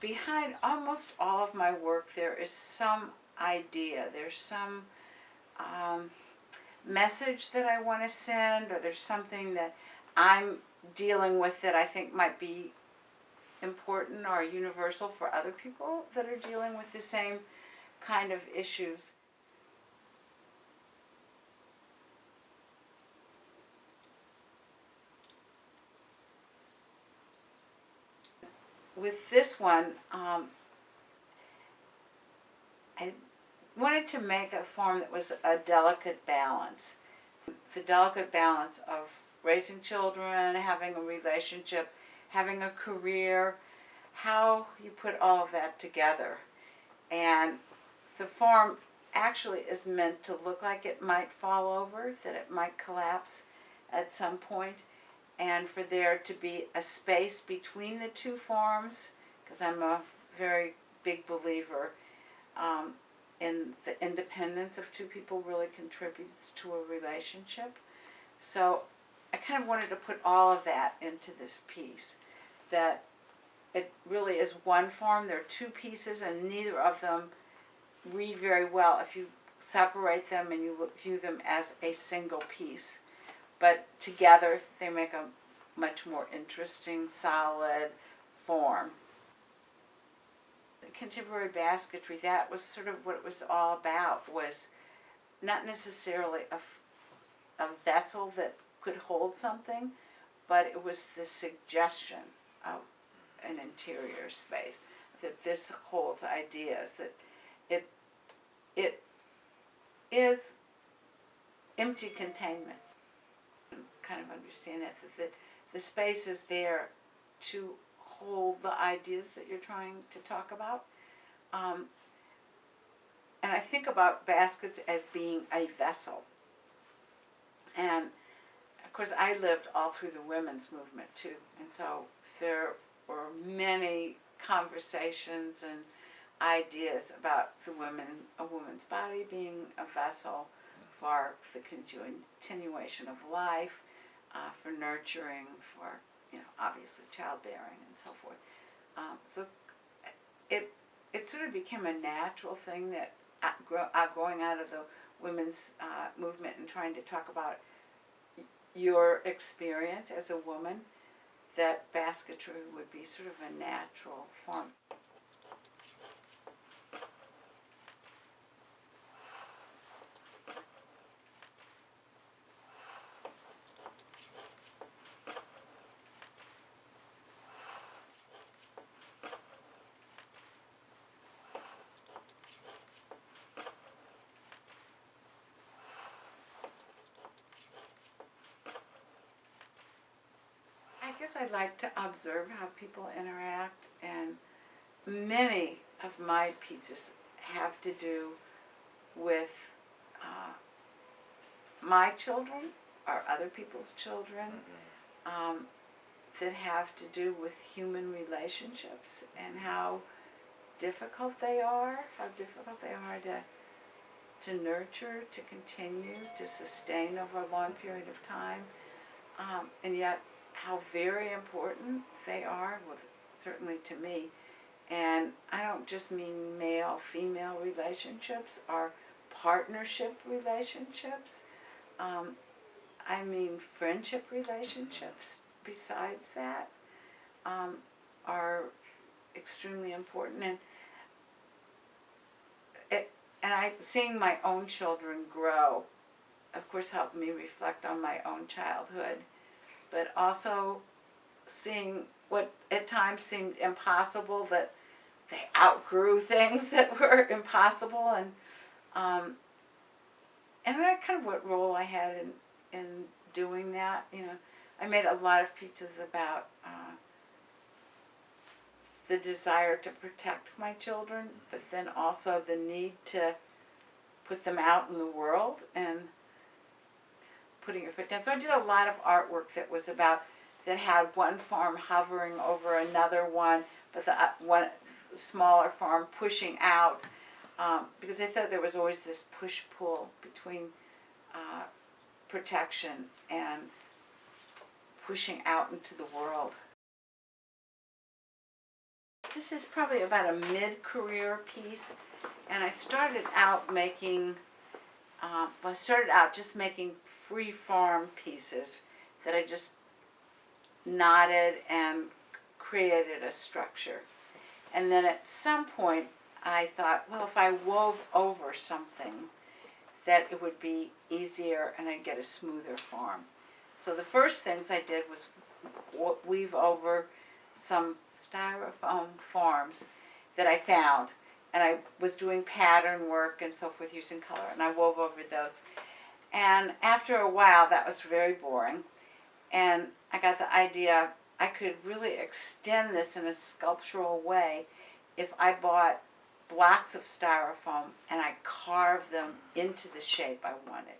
behind almost all of my work there is some idea, there's some message that I want to send, or there's something that I'm dealing with that I think might be important or universal for other people that are dealing with the same kind of issues. With this one, I wanted to make a form that was a delicate balance. The delicate balance of raising children, having a relationship, having a career, how you put all of that together. And the form actually is meant to look like it might fall over, that it might collapse at some point, and for there to be a space between the two forms, because I'm a very big believer in the independence of two people really contributes to a relationship. So I kind of wanted to put all of that into this piece, that it really is one form. There are two pieces and neither of them read very well if you separate them and you view them as a single piece. But together they make a much more interesting, solid form. Contemporary basketry, that was sort of what it was all about, was not necessarily a vessel that could hold something, but it was the suggestion of an interior space, that this holds ideas, that it is empty containment. Kind of understand that the space is there to hold the ideas that you're trying to talk about. And I think about baskets as being a vessel. And of course I lived all through the women's movement too, and so there were many conversations and ideas about a woman's body being a vessel for the continuation of life, for nurturing, for obviously childbearing and so forth. So it sort of became a natural thing that growing out of the women's movement and trying to talk about your experience as a woman, that basketry would be sort of a natural form. I guess I like to observe how people interact, and many of my pieces have to do with my children or other people's children, that have to do with human relationships and how difficult they are to nurture, to continue, to sustain over a long period of time, and yet how very important they are, well, certainly to me. And I don't just mean male-female relationships or partnership relationships. I mean friendship relationships besides that are extremely important. And seeing my own children grow, of course, helped me reflect on my own childhood, but also seeing what at times seemed impossible, that they outgrew things that were impossible, and that kind of what role I had in doing that. I made a lot of pieces about the desire to protect my children, but then also the need to put them out in the world and putting your foot down. So I did a lot of artwork that had one farm hovering over another one, but the one smaller farm pushing out, because I thought there was always this push-pull between protection and pushing out into the world. This is probably about a mid-career piece, and I started out making, just making free form pieces that I just knotted and created a structure. And then at some point I thought, well, if I wove over something, that it would be easier and I'd get a smoother form. So the first things I did was weave over some styrofoam forms that I found, and I was doing pattern work and so forth using color, and I wove over those. And after a while that was very boring, and I got the idea I could really extend this in a sculptural way if I bought blocks of styrofoam and I carved them into the shape I wanted.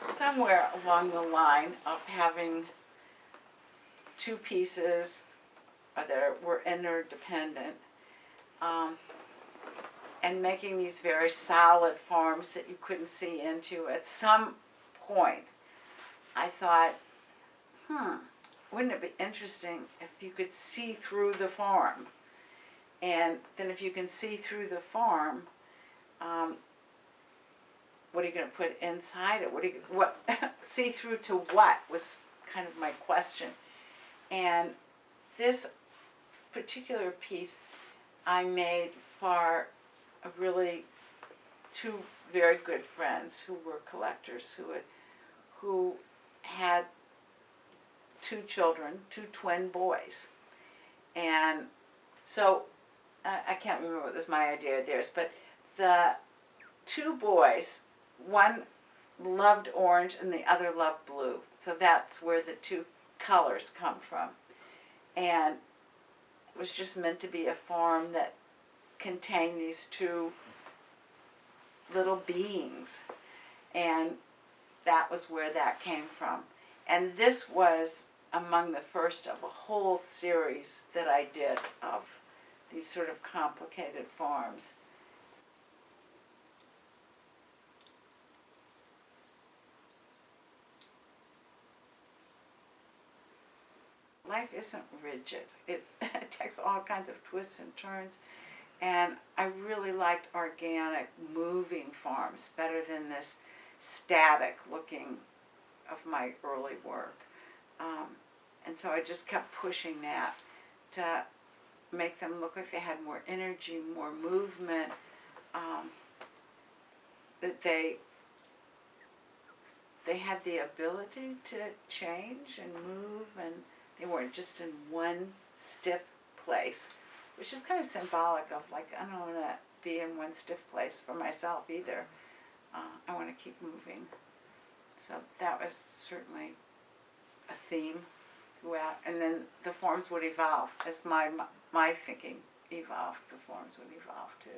Somewhere along the line of having two pieces that were interdependent, and making these very solid forms that you couldn't see into, at some point I thought, wouldn't it be interesting if you could see through the form? And then if you can see through the form, what are you going to put inside it? What see through to what was kind of my question. And this particular piece I made for two very good friends who were collectors who had two children, two twin boys. And so I can't remember what was my idea of theirs, but the two boys, one loved orange and the other loved blue. So that's where the two colors come from. And it was just meant to be a form that contained these two little beings. And that was where that came from. And this was among the first of a whole series that I did of these sort of complicated forms. Life isn't rigid. It takes all kinds of twists and turns, and I really liked organic, moving forms better than this static looking of my early work. And so I just kept pushing that to make them look like they had more energy, more movement, that they had the ability to change and move, and they weren't just in one stiff place, which is kind of symbolic of, like, I don't want to be in one stiff place for myself either. I want to keep moving. So that was certainly a theme throughout. And then the forms would evolve as my thinking evolved. The forms would evolve too.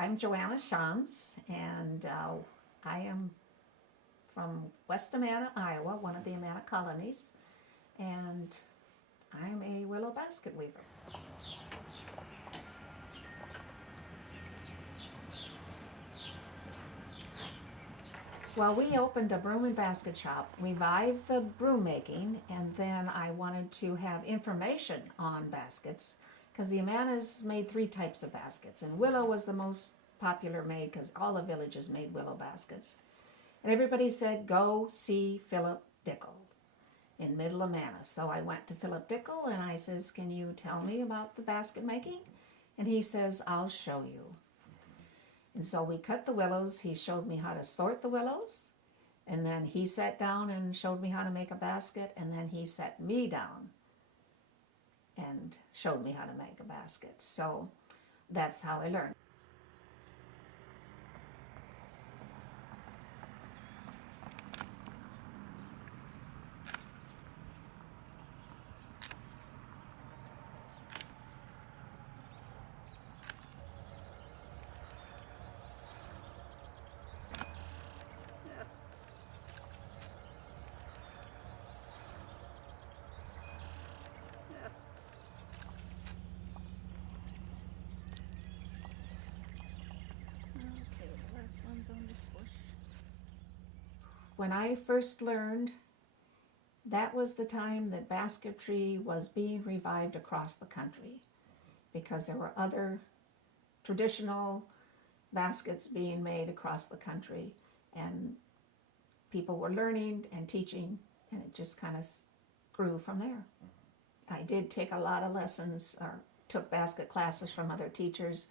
I'm Joanna Schanz, and I am from West Amana, Iowa, one of the Amana colonies, and I'm a willow basket weaver. Well, we opened a broom and basket shop, revived the broom making, and then I wanted to have information on baskets, because the Amanas made 3 types of baskets, and willow was the most popular made because all the villages made willow baskets. And everybody said, go see Philip Dickel. in Middle Amana. So I went to Philip Dickel and I says, can you tell me about the basket making? And he says, I'll show you. And so we cut the willows. He showed me how to sort the willows. And then he sat down and showed me how to make a basket. And then he sat me down and showed me how to make a basket. So that's how I learned. Okay, the last one's on this bush. When I first learned, that was the time that basketry was being revived across the country, because there were other traditional baskets being made across the country, and people were learning and teaching, and it just kind of grew from there. I did take a lot of lessons or took basket classes from other teachers.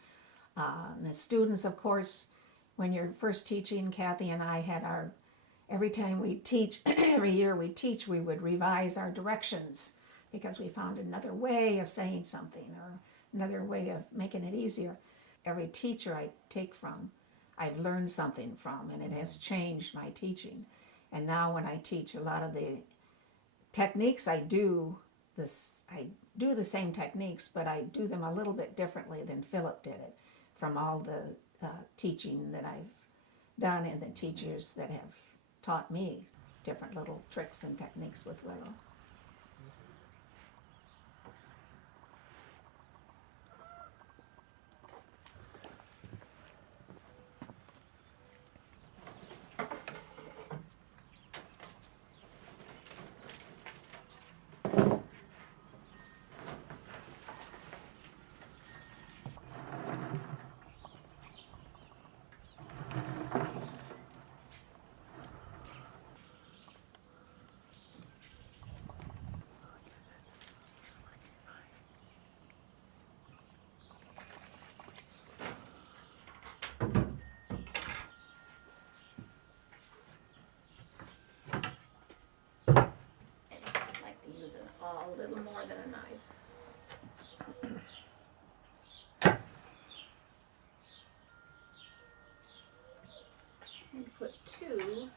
And the students, of course, when you're first teaching, Kathy and I had our, every time we teach, every year we teach, we would revise our directions because we found another way of saying something or another way of making it easier. Every teacher I take from, I've learned something from, and it has changed my teaching. And now when I teach, a lot of the techniques I do the same techniques, but I do them a little bit differently than Philip did it, from all the teaching that I've done and the teachers that have taught me different little tricks and techniques with willow. A little more than a knife. And put two.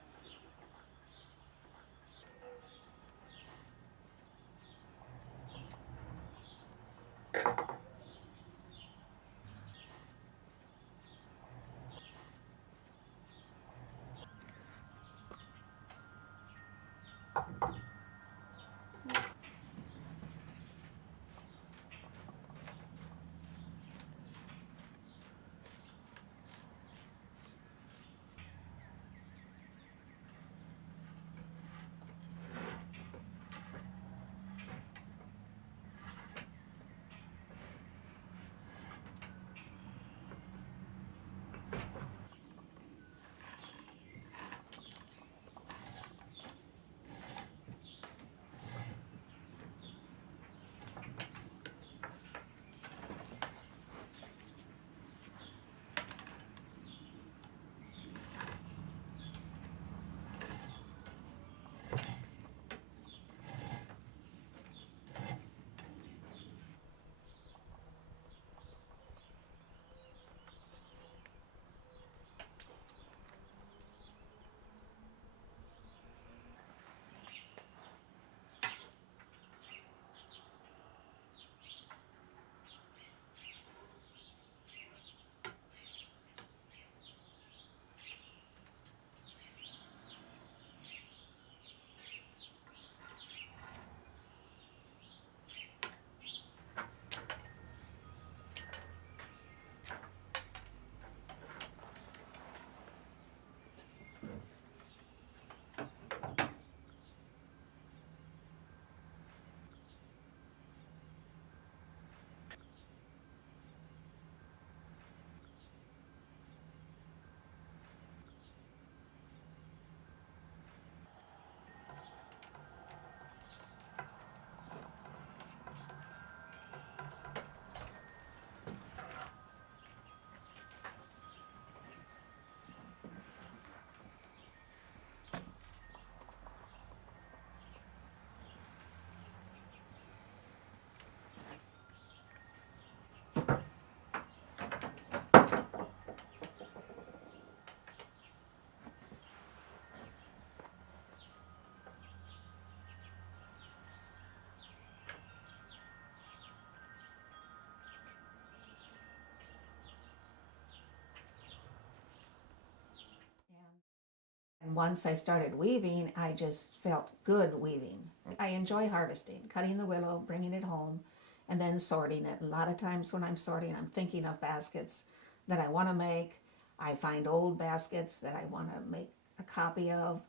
once I started weaving, I just felt good weaving. I enjoy harvesting, cutting the willow, bringing it home, and then sorting it. A lot of times when I'm sorting, I'm thinking of baskets that I want to make. I find old baskets that I want to make a copy of,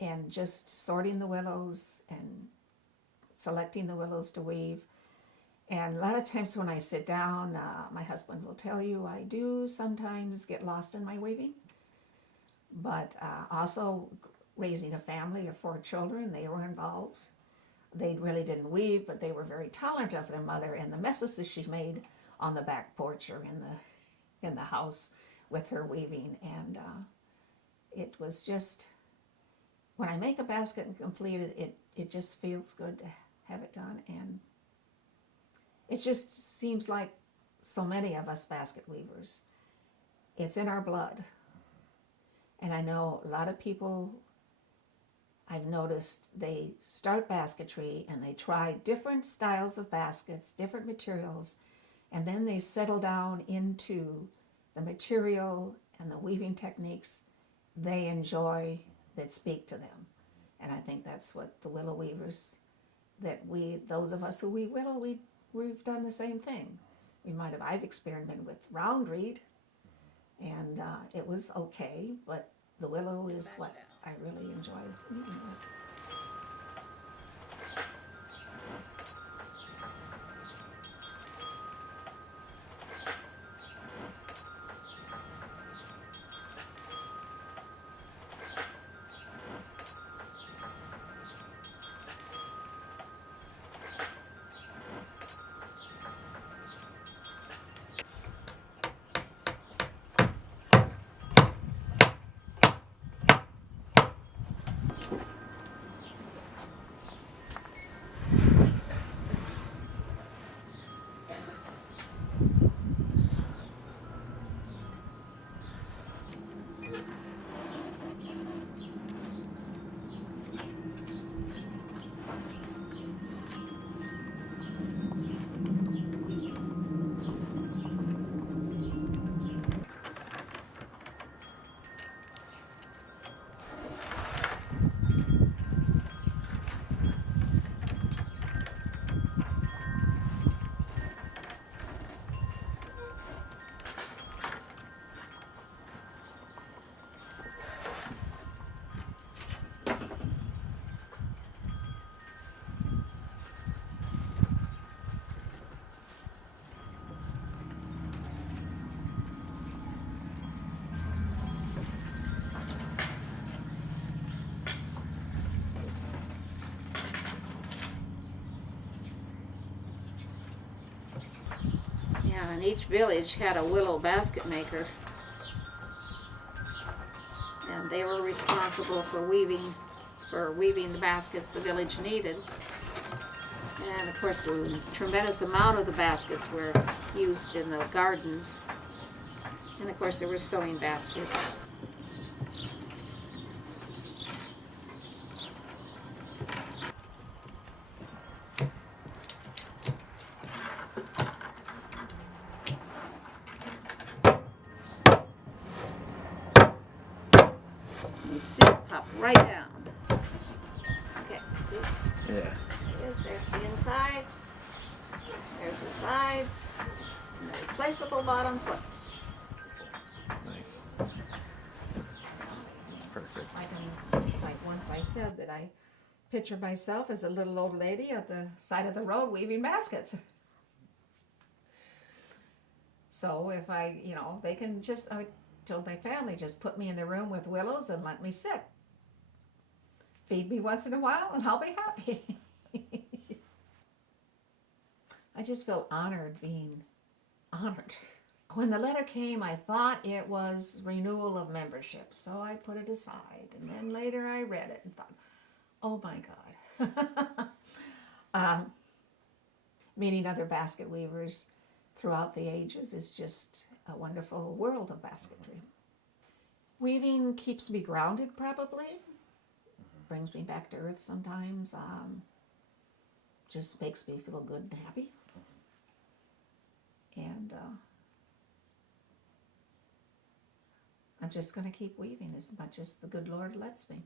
and just sorting the willows and selecting the willows to weave. And a lot of times when I sit down, my husband will tell you I do sometimes get lost in my weaving. But also raising a family of 4 children, they were involved. They really didn't weave, but they were very tolerant of their mother and the messes that she made on the back porch or in the house with her weaving. And it was just, when I make a basket and complete it, it just feels good to have it done. And it just seems like so many of us basket weavers, it's in our blood. And I know a lot of people, I've noticed, they start basketry and they try different styles of baskets, different materials, and then they settle down into the material and the weaving techniques they enjoy that speak to them. And I think that's what the willow weavers, those of us who weave willow, we've done the same thing. I've experimented with round reed, and it was okay, but the willow is what I really enjoy weaving with. Yeah, and each village had a willow basket maker. And they were responsible for weaving the baskets the village needed. And of course, a tremendous amount of the baskets were used in the gardens. And of course, there were sewing baskets. You see it pop right down. Okay, see? Yeah. There's the inside, there's the sides, and the replaceable bottom foot. Nice. That's perfect. Like once I said that I picture myself as a little old lady at the side of the road weaving baskets. So if they can just, I told my family, just put me in the room with willows and let me sit. Feed me once in a while and I'll be happy. I just feel honored being honored. When the letter came, I thought it was renewal of membership, so I put it aside. And then later I read it and thought, oh my God. Meeting other basket weavers throughout the ages is just a wonderful world of basketry. Weaving keeps me grounded, probably. Brings me back to earth sometimes. Just makes me feel good and happy. And I'm just gonna keep weaving as much as the good Lord lets me.